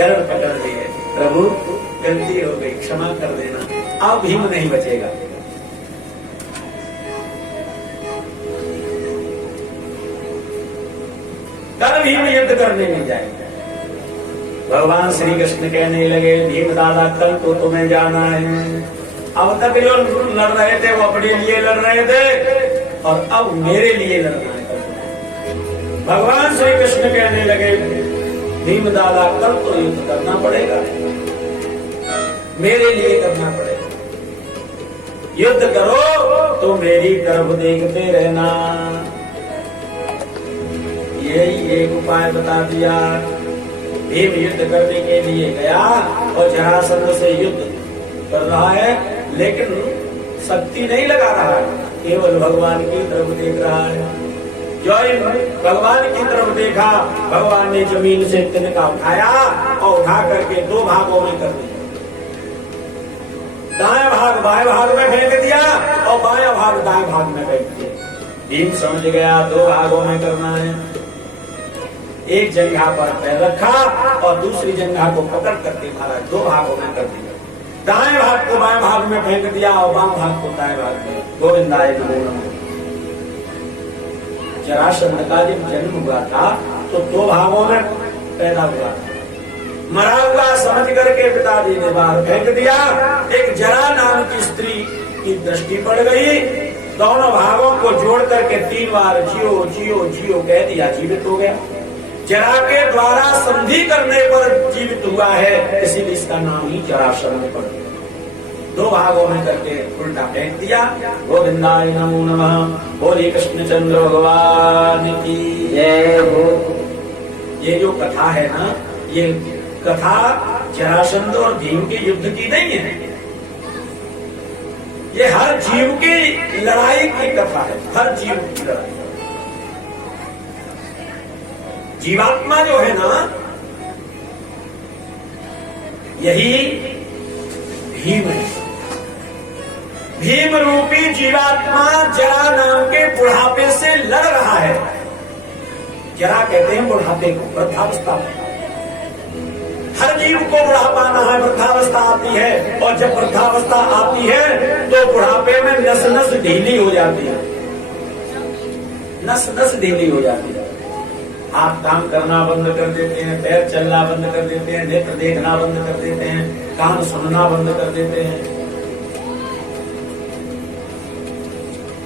चरण पकड़ लिए, प्रभु गलती हो गई, क्षमा कर देना। अब भीम नहीं बचेगा। कल भीम युद्ध करने नहीं जाएगा। भगवान श्री कृष्ण कहने लगे, भीम दादा कल तो तुम्हें जाना है। अब तक जो लड़ रहे थे वो अपने लिए लड़ रहे थे और अब मेरे लिए लड़ना है। भगवान श्री कृष्ण कहने लगे, भीम दादा कल तो युद्ध करना पड़ेगा, मेरे लिए करना पड़ेगा। युद्ध करो तो मेरी तरफ देखते रहना। यही एक उपाय बता दिया। भीम युद्ध करने के लिए गया और जरासंध से युद्ध कर रहा है, लेकिन शक्ति नहीं लगा रहा है, केवल भगवान की तरफ देख रहा है। जो भगवान की तरफ देखा, भगवान ने जमीन से तिनका उठाया और उठा करके दो भागों में कर दिया। दाएं भाग बाएं भाग में फेंक दिया और बाएं भाग दाएं भाग में फेंक दिया। भीम समझ गया दो भागों में करना है। एक जंघा पर पैर रखा और दूसरी जंघा को पकड़ करके मारा, दो भागों में कर दिया। दाएं भाग को बाएं भाग में फेंक दिया और बाएं भाग को दाएं भाग में। गोविंदाय नमो नमः। जरासंध का जब जन्म हुआ था तो दो भागों में पैदा हुआ, मरा हुआ समझ करके पिताजी ने बाहर फेंक दिया। एक जरा नाम की स्त्री की दृष्टि पड़ गई, दोनों भागों को जोड़ करके 3 बार जियो जियो जियो कह दिया, जीवित हो गया। जरा के द्वारा संधि करने पर जीवित हुआ है, इसीलिए इसका नाम ही जरासंध पड़ गया। दो भागों में करके उल्टा फेंक दिया। गोविंदाय नमो नमः। बोले कृष्णचंद्र भगवान की जय हो। ये जो कथा है ना, ये कथा जरासंध और भीम के युद्ध की नहीं है, ये हर जीव की लड़ाई की कथा है। हर जीव की लड़ाई। जीवात्मा जो है ना, यही भीम है। भीम रूपी जीवात्मा जरा नाम के बुढ़ापे से लड़ रहा है। जरा कहते हैं बुढ़ापे को, वृद्धावस्था। हर जीव को बुढ़ापा आना है, वृद्धावस्था आती है, और जब वृद्धावस्था आती है तो बुढ़ापे में नस नस ढीली हो जाती है, नस नस ढीली हो जाती है। हाथ काम करना बंद कर देते हैं, पैर चलना बंद कर देते हैं, नेत्र देखना बंद कर देते हैं, कान सुनना बंद कर देते हैं।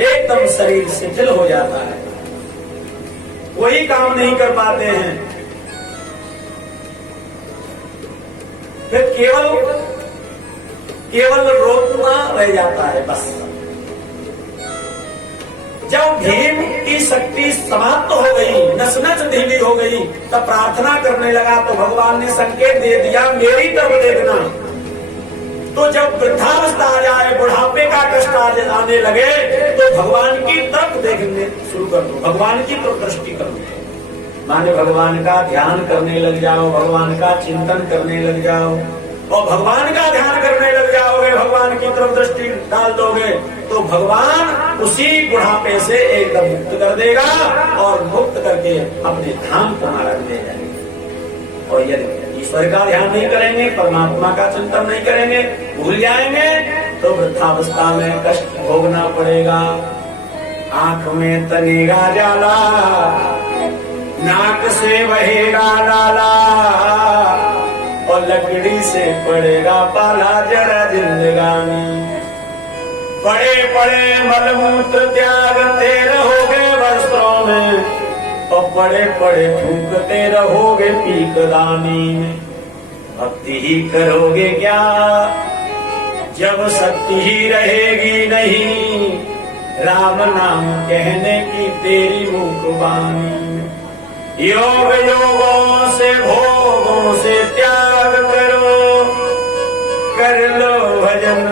एकदम शरीर शिथिल हो जाता है, कोई काम नहीं कर पाते हैं। फिर केवल रोतना रह जाता है बस। जब भीम की शक्ति समाप्त हो गई, नस नस ढीली हो गई, तब प्रार्थना करने लगा तो भगवान ने संकेत दे दिया, मेरी तरफ देखना। तो जब वृद्धावस्था आ जाए, बुढ़ापे का कष्ट आने लगे, तो भगवान की तरफ देखने शुरू कर दो, भगवान की तरफ दृष्टि कर दो। माने भगवान का ध्यान करने लग जाओ, भगवान का चिंतन करने लग जाओ, और भगवान का ध्यान करने लग जाओगे, भगवान की तरफ दृष्टि डाल दोगे, तो भगवान उसी बुढ़ापे से एकदम मुक्त कर देगा और मुक्त करके अपने धाम को रख दे जाएंगे। और यदि ईश्वर का ध्यान नहीं करेंगे, परमात्मा का चिंतन नहीं करेंगे, भूल जाएंगे, तो वृद्धावस्था में कष्ट भोगना पड़ेगा। आंख में तनेगा जाला, नाक से बहेगा लाला, और लकड़ी से पड़ेगा पाला जरा जिंदगानी। पड़े पड़े मलमूत्र त्यागते रहोगे वस्त्रों में, और पड़े पड़े फूकते रहोगे पीकदानी में। भक्ति ही करोगे क्या जब शक्ति ही रहेगी नहीं, राम नाम कहने की तेरी मुख बानी। योग योगों से भोगों से त्याग करो, कर लो भजन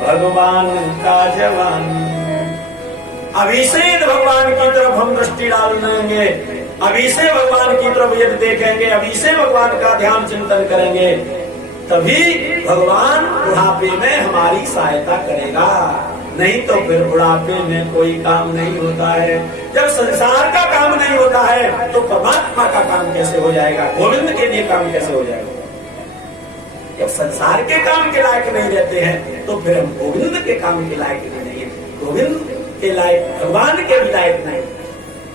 भगवान का जवान। अभी से भगवान की तरफ हम दृष्टि डाल लेंगे, अभी से भगवान की तरफ यदि देखेंगे, अभी से भगवान का ध्यान चिंतन करेंगे, तभी भगवान बुढ़ापे में हमारी सहायता करेगा। नहीं तो फिर बुढ़ापे में कोई काम नहीं होता है। जब संसार का काम नहीं होता है तो परमात्मा का काम कैसे हो जाएगा, गोविंद के लिए काम कैसे हो जाएगा। जब संसार के काम के लायक नहीं रहते हैं तो फिर हम गोविंद के काम के लायक नहीं है, गोविंद के लायक, भगवान के भी लायक नहीं,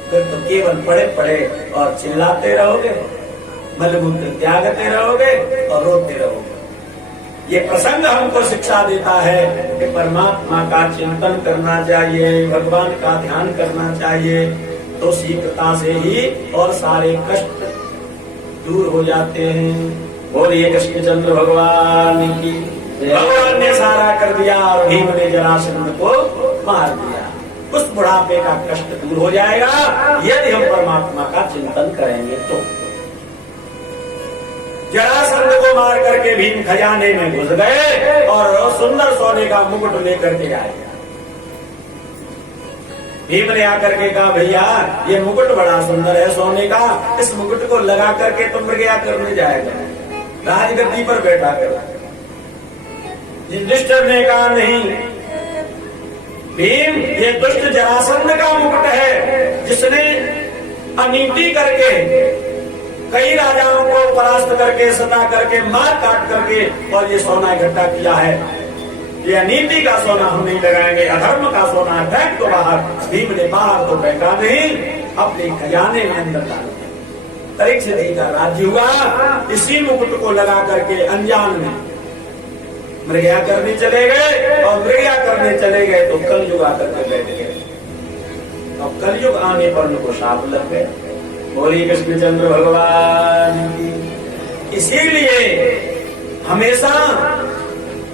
फिर तो केवल पड़े पड़े और चिल्लाते रहोगे, मलमूत्र त्यागते रहोगे और रोते रहोगे। ये प्रसंग हमको शिक्षा देता है कि परमात्मा का चिंतन करना चाहिए, भगवान का ध्यान करना चाहिए, तो शीघ्रता से ही और सारे कष्ट दूर हो जाते हैं। बोलिए कृष्णचंद्र भगवान की। भगवान ने सारा कर दिया और भीम ने जरासंध को मार दिया। उस बुढ़ापे का कष्ट दूर हो जाएगा यदि हम परमात्मा का चिंतन करेंगे तो। जरासंध को मार करके भीम खजाने में घुस गए और सुंदर सोने का मुकुट लेकर के आए। भीम ने आकर के कहा, भैया ये मुकुट बड़ा सुंदर है सोने का, इस मुकुट को लगा करके तुम मृगया करने जाएगा, राजगद्दी पर बैठा कर। युधिष्ठिर ने कहा, नहीं भीम, ये दुष्ट जरासंध का मुकुट है, जिसने अनीति करके कई राजाओं को परास्त करके, सता करके, मार काट करके और ये सोना इकट्ठा किया है। ये अनीति का सोना हम नहीं लगाएंगे, अधर्म का सोना फेंक तो बाहर। भीम ने बाहर तो फेंका नहीं, अपने खजाने में अंदर डाल दिया। परीक्षित जी का राज्य हुआ, इसी मुकुट को लगा करके अनजान में मृगया करने चले गए और मृगया करने चले गए तो कलयुग आकर के बैठ गए। अब कलयुग आने पर उनको शाप लग गए। बोलिए कृष्णचंद्र भगवान की। इसीलिए हमेशा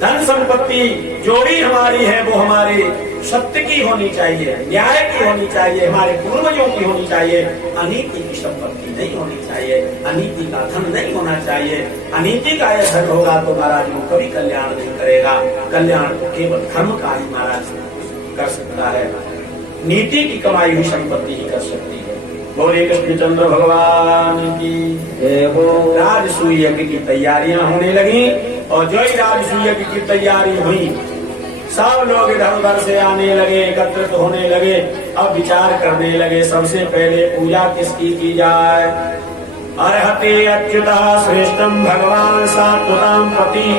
धन संपत्ति जो भी हमारी है वो हमारे सत्य की होनी चाहिए, न्याय की होनी चाहिए, हमारे पूर्वजों की होनी चाहिए। अनीति की संपत्ति नहीं होनी चाहिए, अनीति का धन नहीं होना चाहिए। अनीति का यह धन होगा तो महाराज वो कभी कल्याण नहीं करेगा। कल्याण तो केवल धर्म का ही महाराज कर सकता है, नीति की कमाई हुई संपत्ति ही कर सकती है। बोले कृष्णचंद्र भगवान की। राजसूय यज्ञ की तैयारियां होने लगी और जो ही राजसूय यज्ञ की तैयारी हुई सब लोग इधर उधर से आने लगे, एकत्रित होने लगे। अब विचार करने लगे सबसे पहले पूजा किसकी की जाए। अर्हते अच्युतः श्रेष्ठम भगवान सात्वतां पति,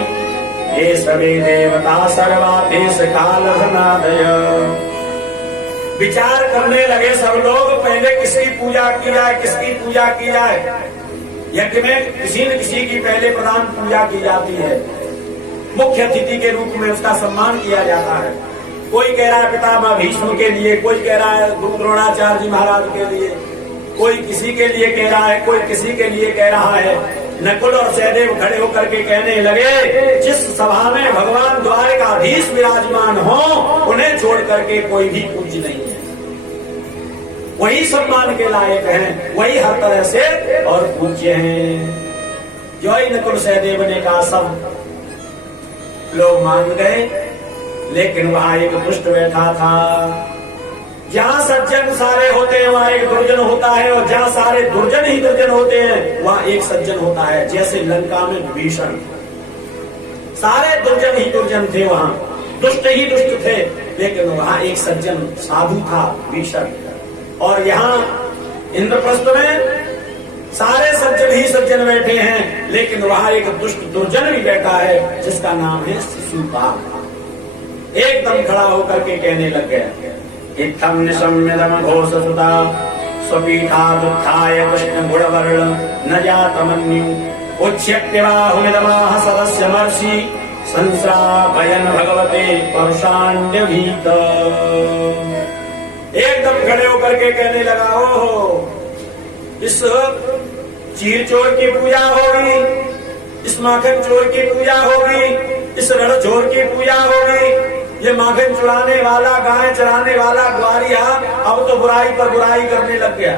ये सभी देवता सर्वा देश काल धनादय। विचार करने लगे सब लोग, पहले किसकी पूजा की जाए, किसकी पूजा की जाए। यज्ञ में किसी न किसी की पहले प्रधान पूजा की जाती है, मुख्य अतिथि के रूप में उसका सम्मान किया जाता है। कोई कह रहा है पितामह भीष्म के लिए, कोई कह रहा है गुरु द्रोणाचार्य जी महाराज के लिए, कोई किसी के लिए कह रहा है, कोई किसी के लिए कह रहा है। नकुल और सहदेव खड़े होकर के कहने लगे, जिस सभा में भगवान द्वारकाधीश विराजमान हो उन्हें छोड़ करके कोई भी पूज्य नहीं है, वही सम्मान के लायक हैं, वही हर तरह से और पूज्य हैं। जो ही नकुल सहदेव ने कहा सब लोग मान गए, लेकिन वहां एक दुष्ट बैठा था। जहां सज्जन सारे होते हैं वहां एक दुर्जन होता है, और जहां सारे दुर्जन ही दुर्जन होते हैं वहां एक सज्जन होता है। जैसे लंका में विभीषण, सारे दुर्जन ही दुर्जन थे, वहां दुष्ट ही दुष्ट थे, लेकिन वहां एक सज्जन साधु था विभीषण। और यहाँ इंद्रप्रस्थ में सारे सज्जन ही सज्जन बैठे हैं, लेकिन वहां एक दुष्ट दुर्जन भी बैठा है जिसका नाम है शिशुपाल। एकदम खड़ा होकर के कहने लग गया, इत्थम निशम्यदम घोषसुता स्वपीठादुत्थाय कृष्ण गुणवर्ण न जातमन्यु उच्यक्तिबाहुमिदमाह सदस्य महर्षि संस्रापयन् भगवते परुषाण्यभीत। एकदम खड़े होकर के कहने लगा, ओहो इस चीर चोर की पूजा होगी, इस माखन चोर की पूजा होगी, इस रण चोर की पूजा होगी। ये माखन चुराने वाला, गाय चराने वाला ग्वारिया अब तो बुराई पर बुराई करने लग गया।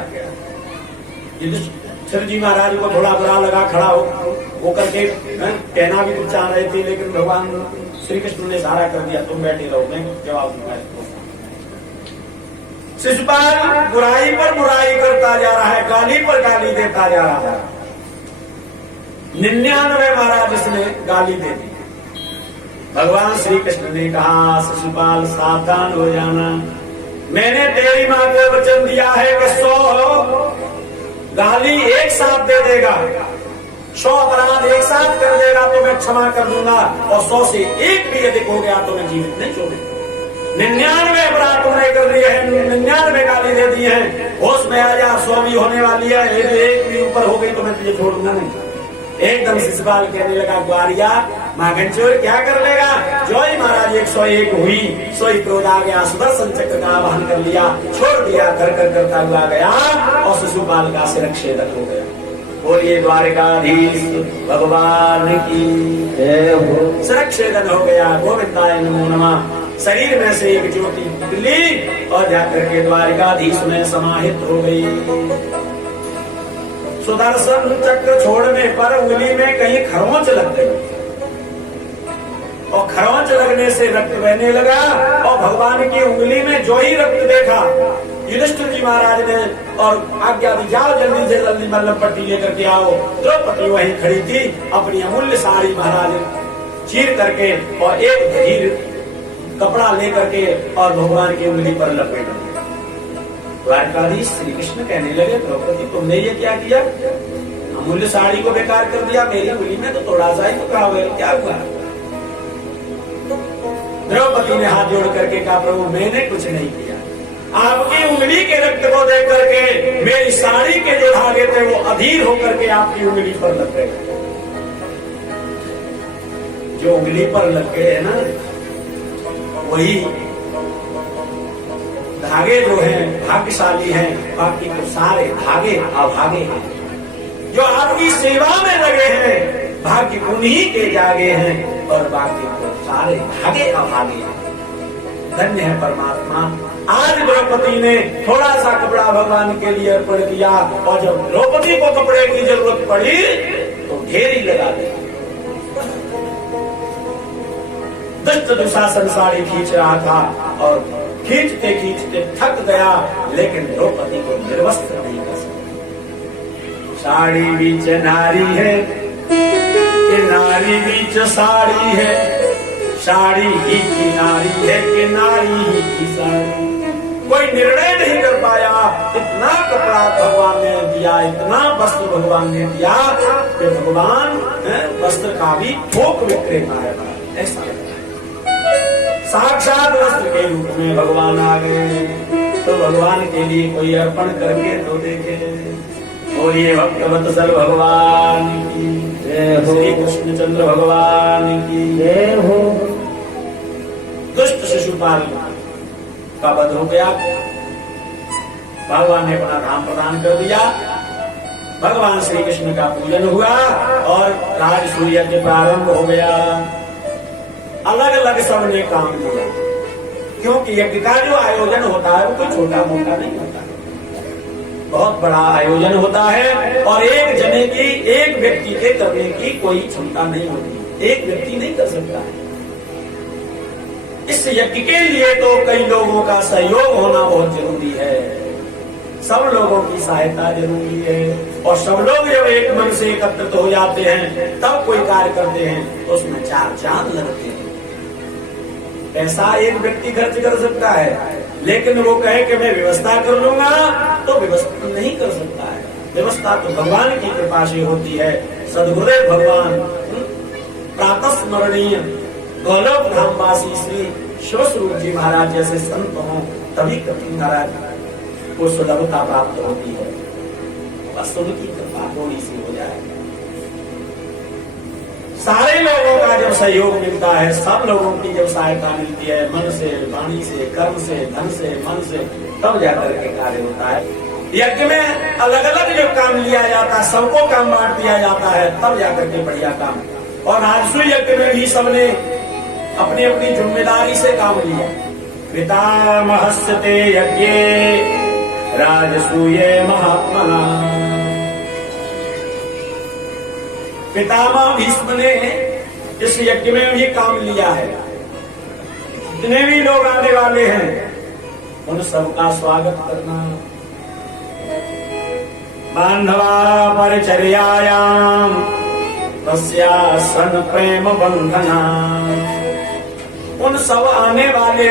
युधिष्ठिर जी महाराज को थोड़ा बुरा लगा, खड़ा होकर के कहना भी कुछ चाह रहे थे, लेकिन भगवान श्री कृष्ण ने सारा कर दिया, तुम बैठे रहो, मैं जवाब दूंगा। शिशुपाल बुराई पर बुराई करता जा रहा है, गाली पर गाली देता जा रहा है। 99 महाराज इसने गाली दे दी। भगवान श्री कृष्ण ने कहा, शिशुपाल सावधान हो जाना, मैंने तेरी माँ को वचन दिया है कि 100 गाली एक साथ दे देगा, 100 अपराध एक साथ कर देगा तो मैं क्षमा कर दूंगा, और 100 से एक भी अधिक हो गया तो मैं जीवित नहीं छोड़ूंगा। 99 अपराध तुमने कर दिए हैं, 99 गाली दे दी है, होश में आ जा, 100 भी होने वाली है, एक भी ऊपर हो गई तो मैं तुझे छोड़ूंगा नहीं। एकदम शिशुपाल कहने लगा, ग्वारिया माखनचोर क्या कर लेगा, जो ही महाराज 101 हुई, सो ही क्रोध आ गया, सुदर्शन चक्र का आवाहन कर लिया, छोड़ दिया, कर करता हुआ गया और शिशुपाल का शिरच्छेदन हो गया। बोलिए द्वारिकाधीश भगवान की जय हो। शिरच्छेदन हो गया, गोविंदाय नमो नमः। शरीर में से एक ज्योति निकली और जाकर के द्वारिकाधीश में समाहित हो गई। सुदर्शन चक्र छोड़ने पर उंगली में कहीं खरोंच लग गई और खरोंच लगने से रक्त बहने लगा और भगवान की उंगली में जो ही रक्त देखा, युधिष्ठिर जी महाराज ने और आज्ञा दी, जाओ जल्दी से जल्दी मल्लम पट्टी लेकर के आओ। द्रौपदी वहीं खड़ी थी, अपनी अमूल्य साड़ी महाराज चीर करके और एक धीर कपड़ा लेकर के और भगवान की उंगली पर लपेट दिया। द्वारकाधीश श्री कृष्ण कहने लगे, द्रौपदी तुमने ये क्या किया, अमूल्य साड़ी को बेकार कर दिया, मेरी उंगली में तो थोड़ा सा ही तो कहा हुआ, क्या हुआ। द्रौपदी ने हाथ जोड़ करके कहा, प्रभु मैंने कुछ नहीं किया, आपकी उंगली के रक्त को देख करके मेरी साड़ी के जो धागे थे वो अधीर होकर के आपकी उंगली पर लग गए। जो उंगली पर लग गए है ना, वही धागे जो हैं भाग्यशाली हैं, बाकी तो सारे धागे अभागे हैं। जो आपकी सेवा में लगे हैं भाग्य उन्हीं के जागे हैं और बाकी तो सारे धागे अभागे हैं। धन्य है परमात्मा। आज द्रौपदी ने थोड़ा सा कपड़ा भगवान के लिए अर्पण किया और जब द्रौपदी को कपड़े की जरूरत पड़ी तो ढेरी लगा दी। दुष्ट दुशासन साड़ी खींच रहा था और खींचते खींचते थक गया, लेकिन द्रौपदी को निर्वस्त्र नहीं कर सका। साड़ी बीच नारी है कि नारी बीच साड़ी है, साड़ी ही की नारी है कि नारी ही की साड़ी। कोई निर्णय नहीं कर पाया। इतना कपड़ा भगवान ने दिया, इतना वस्त्र भगवान ने दिया कि भगवान वस्त्र का भी थोक विक्रेता है। ऐसा साक्षात वस्त्र के रूप में भगवान आ गए, तो भगवान के लिए कोई अर्पण करके तो देखे। बोलिए भक्तवत्सल भगवान की जय हो, श्री कृष्णचंद्र भगवान की जय हो। दुष्ट शिशुपाल का वध हो गया, भगवान ने अपना धाम प्रदान कर दिया, भगवान श्री कृष्ण का पूजन हुआ और राजसूय यज्ञ प्रारंभ हो गया। अलग अलग सबने काम लिया, क्योंकि यज्ञ का जो आयोजन होता है वो कोई छोटा मोटा नहीं होता, बहुत बड़ा आयोजन होता है और एक जने की, एक व्यक्ति के करने की कोई क्षमता नहीं होती, एक व्यक्ति नहीं कर सकता है। इस यज्ञ के लिए तो कई लोगों का सहयोग होना बहुत जरूरी है, सब लोगों की सहायता जरूरी है और सब लोग जब एक मन से एकत्रित हो जाते हैं तब कोई कार्य करते हैं तो उसमें चार चांद लगते हैं। पैसा एक व्यक्ति खर्च कर सकता है, लेकिन वो कहे कि मैं व्यवस्था कर लूंगा तो व्यवस्था नहीं कर सकता है। व्यवस्था तो भगवान की कृपा से होती है। सद्गुरुदेव भगवान प्रातः स्मरणीय गौरव धामवासी श्री शिवस्वरूप जी महाराज जैसे संत हों तभी कभी महाराज को सुलभता प्राप्त होती है, बस उनकी कृपा थोड़ी सी हो जाए। सारे लोगों का जब सहयोग मिलता है, सब लोगों की जब सहायता मिलती है, मन से, वाणी से, कर्म से, धन से, मन से, तब जाकर के कार्य होता है। यज्ञ में अलग अलग जो काम लिया जाता है, सबको काम बांट दिया जाता है, तब जाकर के बढ़िया काम। और राजसूय यज्ञ में भी सबने अपनी अपनी जिम्मेदारी से काम लिया। पितामहस्य ते यज्ञे राजसूये महात्मना। पितामह भीष्म ने इस यज्ञ में भी काम लिया है। जितने भी लोग आने वाले हैं उन सबका स्वागत करना। बांधवा परिचर्यायाम तस्यासन प्रेम बंधना। उन सब आने वाले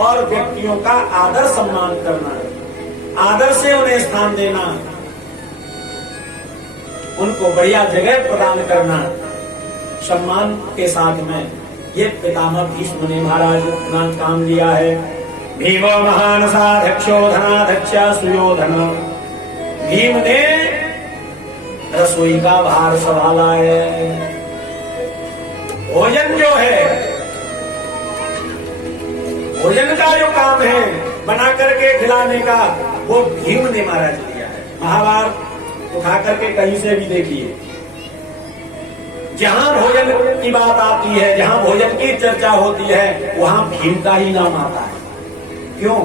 और व्यक्तियों का आदर सम्मान करना, आदर से उन्हें स्थान देना, उनको बढ़िया जगह प्रदान करना सम्मान के साथ में, ये पितामह भीष्म ने महाराज अपना काम लिया है। भीमो महान साध्यक्षो धनाध्यक्ष सुयोधन, भीम ने रसोई का भार संभाला है। भोजन जो है, भोजन का जो काम है बना करके खिलाने का, वो भीम ने महाराज लिया है। महाभारत उठा करके कहीं से भी देखिए, जहां भोजन की बात आती है, जहां भोजन की चर्चा होती है, वहां भीम का ही नाम आता है। क्यों?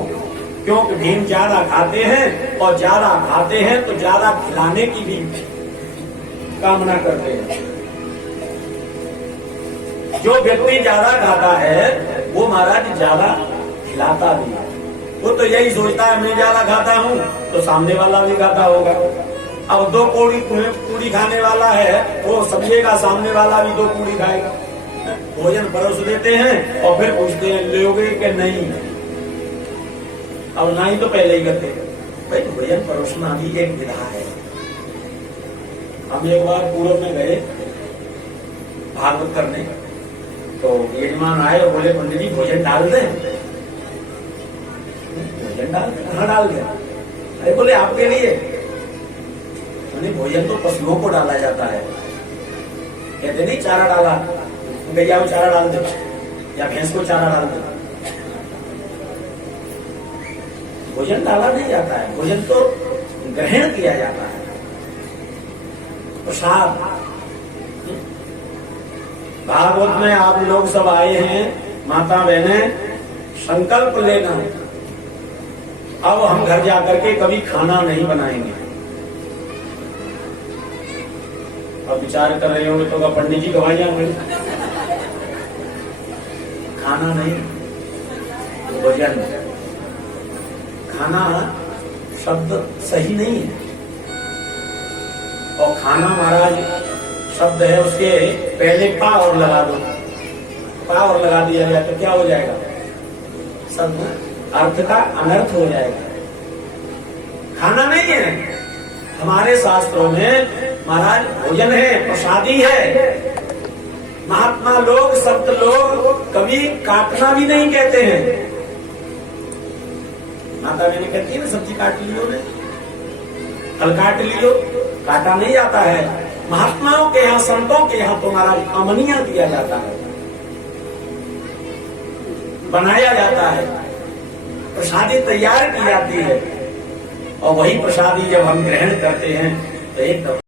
क्योंकि भीम ज्यादा खाते हैं, और ज्यादा खाते हैं तो ज्यादा खिलाने की भी कामना करते हैं। जो व्यक्ति ज्यादा खाता है वो महाराज ज्यादा खिलाता भी है। वो तो यही सोचता है मैं ज्यादा खाता हूं तो सामने वाला भी खाता होगा। अब 2 पूरी खाने वाला है, वो समझेगा सामने वाला भी 2 पूरी खाएगा। भोजन परोस देते हैं और फिर पूछते हैं लोगे कि नहीं, और ना ही तो पहले ही करते। भाई भोजन परोसना भी एक विधा है। हम एक बार पूर्व में गए भागवत करने, तो यजमान आए और बोले पंडित जी भोजन डाल दें। भोजन डाल दें? कहाँ डाल दें? अरे बोले आपके लिए। भोजन तो पशुओं को डाला जाता है। कहते नहीं चारा डाला, गैया को चारा डाल दे या भैंस को चारा डाल दे। भोजन डाला नहीं जाता है, भोजन तो ग्रहण किया जाता है, प्रसाद। भागवत में आप लोग सब आए हैं, माता बहने, संकल्प लेना अब हम घर जाकर के कभी खाना नहीं बनाएंगे। अब विचार कर रहे होंगे तो पंडित जी गवाइयां मिल, खाना नहीं, भोजन। खाना शब्द सही नहीं है, और खाना महाराज शब्द है, उसके पहले पा और लगा दो, पा और लगा दिया जाए तो क्या हो जाएगा? सब अर्थ का अनर्थ हो जाएगा। खाना नहीं है हमारे शास्त्रों में महाराज, भोजन है, प्रसादी है। महात्मा लोग, संत लोग कभी काटना भी नहीं कहते हैं। माता मैंने कहती है ना सब्जी काट लियो ने, फल काट लियो, काटा नहीं जाता है। महात्माओं के यहाँ, संतों के यहाँ तो महाराज अमनिया दिया जाता है, बनाया जाता है, प्रसादी तैयार की जाती है, और वही प्रसादी जब हम ग्रहण करते हैं तो एक